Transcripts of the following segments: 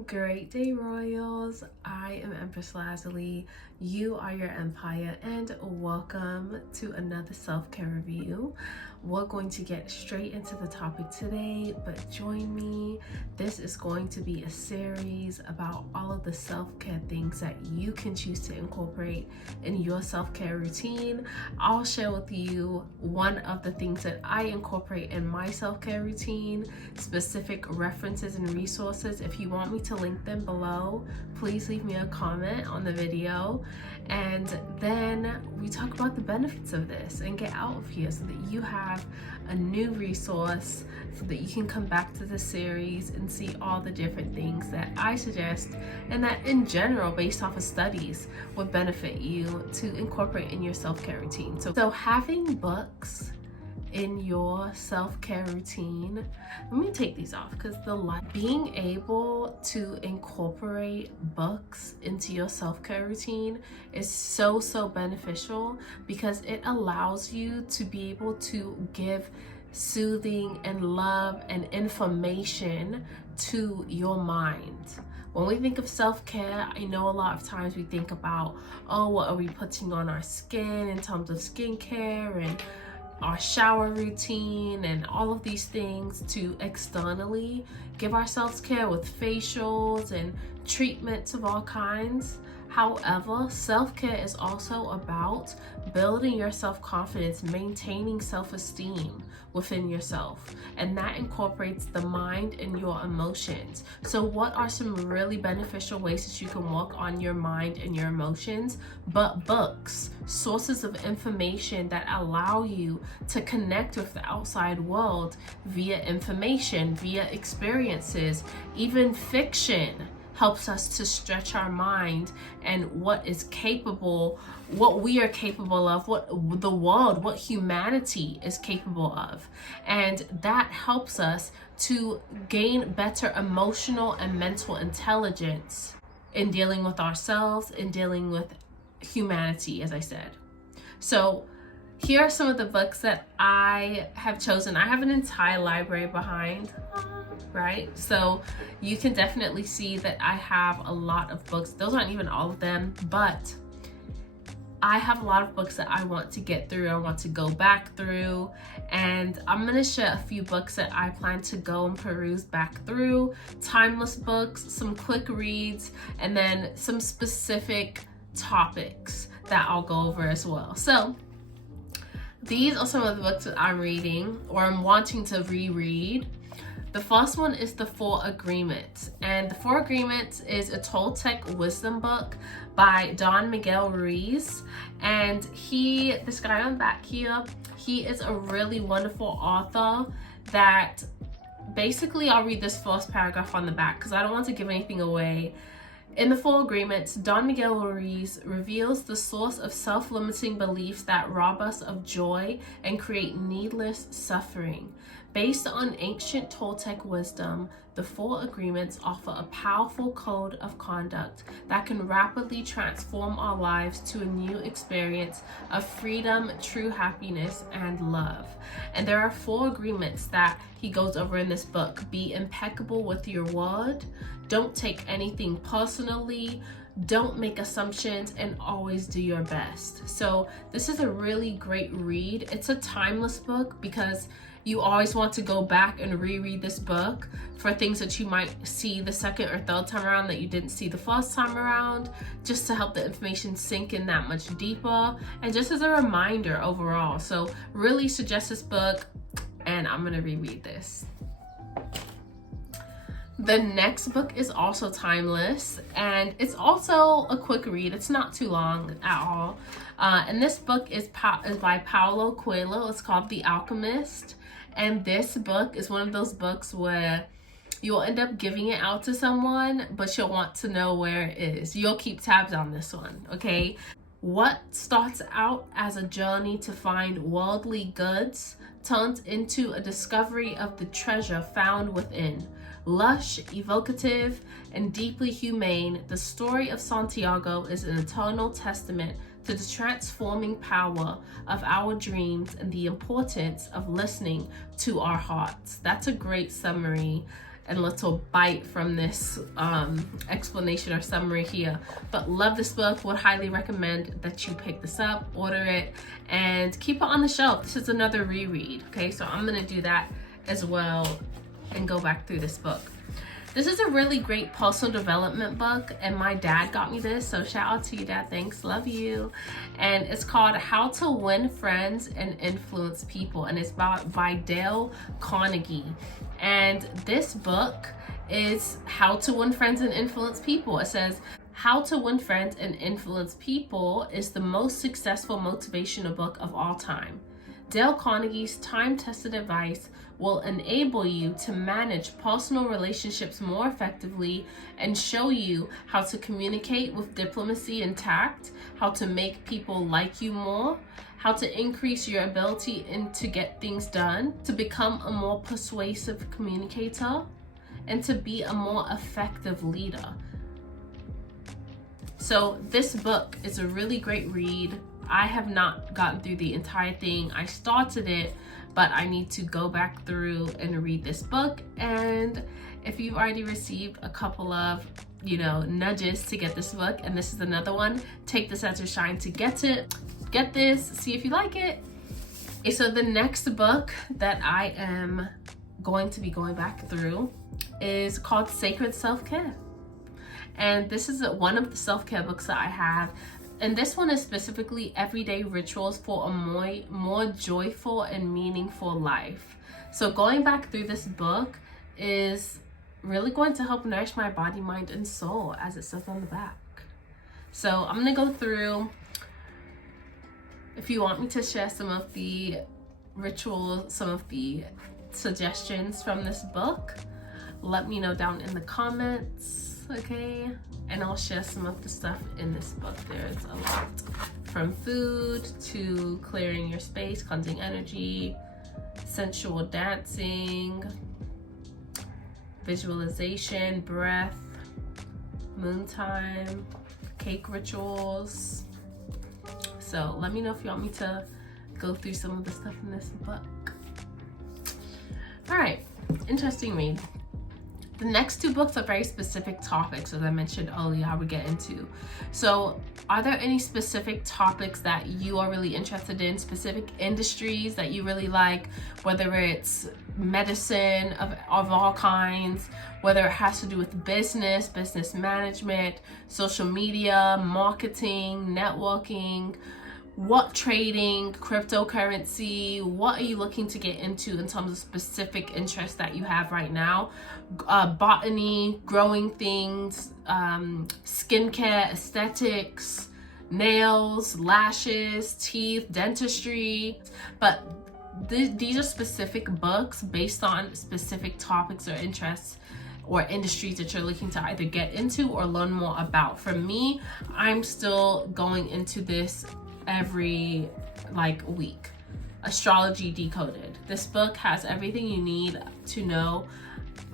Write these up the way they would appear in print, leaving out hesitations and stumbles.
Great day, Royals. I am EmpressLazuli. You are your empire, and welcome to another self-care review. We're going to get straight into the topic today, but join me. This is going to be a series about all of the self-care things that you can choose to incorporate in your self-care routine. I'll share with you one of the things that I incorporate in my self-care routine, specific references and resources. If you want me to link them below, please leave me a comment on the video, and then we talk about the benefits of this and get out of here so that you have a new resource, so that you can come back to the series and see all the different things that I suggest and that in general, based off of studies, would benefit you to incorporate in your self-care routine. So having books in your self-care routine, let me take these off because being able to incorporate books into your self-care routine is so beneficial, because it allows you to be able to give soothing and love and information to your mind. When we think of self-care, I know a lot of times we think about, oh, what are we putting on our skin in terms of skincare and our shower routine and all of these things to externally give ourselves care with facials and treatments of all kinds. However, self-care is also about building your self-confidence, maintaining self-esteem within yourself, and that incorporates the mind and your emotions. So what are some really beneficial ways that you can work on your mind and your emotions? But books, sources of information that allow you to connect with the outside world via information, via experiences, even fiction helps us to stretch our mind and what we are capable of, what the world, what humanity is capable of. And that helps us to gain better emotional and mental intelligence in dealing with ourselves, in dealing with humanity, as I said. So here are some of the books that I have chosen. I have an entire library behind, right? So you can definitely see that I have a lot of books. Those aren't even all of them, but I have a lot of books that I want to get through, I want to go back through, and I'm gonna share a few books that I plan to go and peruse back through, timeless books, some quick reads, and then some specific topics that I'll go over as well. So these are some of the books that I'm reading or I'm wanting to reread. The first one is The 4 Agreements, and The 4 Agreements is a Toltec wisdom book by Don Miguel Ruiz, and this guy on the back here, he is a really wonderful author that basically, I'll read this first paragraph on the back because I don't want to give anything away. In The 4 Agreements, Don Miguel Ruiz reveals the source of self-limiting beliefs that rob us of joy and create needless suffering. Based on ancient Toltec wisdom, the 4 Agreements offer a powerful code of conduct that can rapidly transform our lives to a new experience of freedom, true happiness, and love. And there are 4 agreements that he goes over in this book. Be impeccable with your word. Don't take anything personally. Don't make assumptions, and always do your best. So this is a really great read. It's a timeless book because you always want to go back and reread this book for things that you might see the second or third time around that you didn't see the first time around, just to help the information sink in that much deeper, and just as a reminder overall. So really suggest this book, and I'm gonna reread this. The next book is also timeless, and it's also a quick read. It's not too long at all. And this book is by Paulo Coelho. It's called The Alchemist. And this book is one of those books where you'll end up giving it out to someone, but you'll want to know where it is. You'll keep tabs on this one, okay? What starts out as a journey to find worldly goods turns into a discovery of the treasure found within. Lush, evocative, and deeply humane, the story of Santiago is an eternal testament to the transforming power of our dreams and the importance of listening to our hearts. That's a great summary. and little bite from this explanation or summary here. But love this book, would highly recommend that you pick this up, order it, and keep it on the shelf. This is another reread, okay? So I'm gonna do that as well and go back through this book. This is a really great personal development book, and my dad got me this, so shout out to you, Dad. Thanks, love you. And it's called How to Win Friends and Influence People, and it's by Dale Carnegie. And this book is How to Win Friends and Influence People. It says, How to Win Friends and Influence People is the most successful motivational book of all time. Dale Carnegie's time-tested advice will enable you to manage personal relationships more effectively and show you how to communicate with diplomacy and tact, how to make people like you more, how to increase your ability to get things done, to become a more persuasive communicator, and to be a more effective leader. So this book is a really great read. I have not gotten through the entire thing. I started it, but I need to go back through and read this book. And if you've already received a couple of, nudges to get this book, and this is another one, take this as your shine to get it. Get this, see if you like it. Okay, so the next book that I am going to be going back through is called Sacred Self-Care. And this is one of the self-care books that I have. And this one is specifically everyday rituals for a more joyful and meaningful life. So going back through this book is really going to help nourish my body, mind, and soul, as it says on the back. So I'm gonna go through. If you want me to share some of the rituals, some of the suggestions from this book, let me know down in the comments, okay? And I'll share some of the stuff in this book. There's a lot, from food to clearing your space, cleansing energy, sensual dancing, visualization, breath, moon time, cake rituals. So let me know if you want me to go through some of the stuff in this book. All right, interesting read. The next two books are very specific topics, as I mentioned earlier, I would get into. So are there any specific topics that you are really interested in, specific industries that you really like, whether it's medicine of all kinds, whether it has to do with business management, social media, marketing, networking, what trading, cryptocurrency, what are you looking to get into in terms of specific interests that you have right now? Botany, growing things, skincare, aesthetics, nails, lashes, teeth, dentistry. But these are specific books based on specific topics or interests or industries that you're looking to either get into or learn more about. For me, I'm still going into this every week. Astrology Decoded. This book has everything you need to know,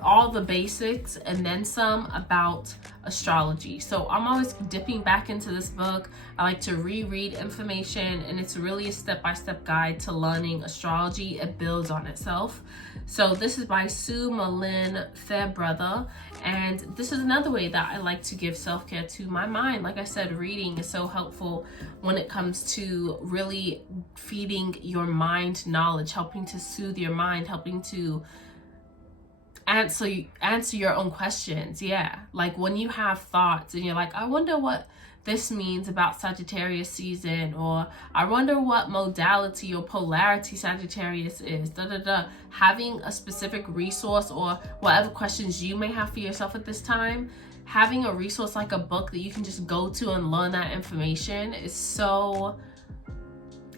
all the basics and then some about astrology. So I'm always dipping back into this book. I like to reread information, and it's really a step-by-step guide to learning astrology. It builds on itself. So this is by Sue Malin Fairbrother, and this is another way that I like to give self-care to my mind. Like I said, reading is so helpful when it comes to really feeding your mind knowledge, helping to soothe your mind, helping to answer your own questions. Yeah, like when you have thoughts and you're like, I wonder what this means about Sagittarius season, or I wonder what modality or polarity Sagittarius is, having a specific resource or whatever questions you may have for yourself at this time, having a resource like a book that you can just go to and learn that information is so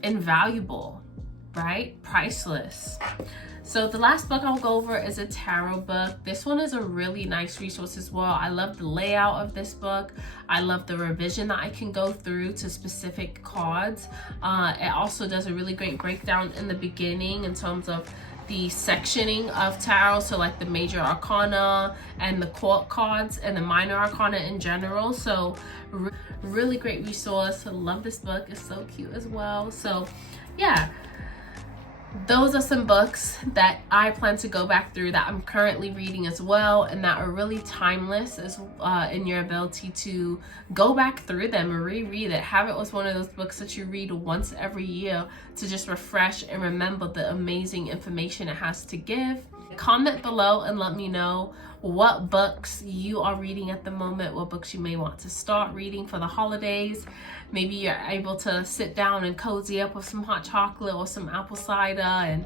invaluable, right? Priceless. So the last book I'll go over is a tarot book. This one is a really nice resource as well. I love the layout of this book. I love the revision that I can go through to specific cards. It also does a really great breakdown in the beginning in terms of the sectioning of tarot. So like the major arcana and the court cards and the minor arcana in general. So really great resource. I love this book. It's so cute as well. So yeah. those are some books that I plan to go back through that I'm currently reading as well, and that are really timeless as in your ability to go back through them and reread it. Have it as one of those books that you read once every year to just refresh and remember the amazing information it has to give. Comment below and let me know what books you are reading at the moment, what books you may want to start reading for the holidays. Maybe you're able to sit down and cozy up with some hot chocolate or some apple cider and,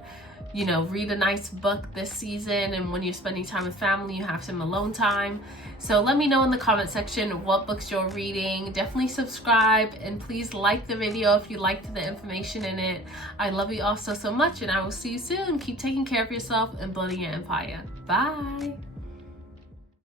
you know, read a nice book this season. And when you're spending time with family, you have some alone time. So let me know in the comment section what books you're reading. Definitely subscribe, and please like the video if you liked the information in it. I love you all so much, and I will see you soon. Keep taking care of yourself and building your empire. Bye.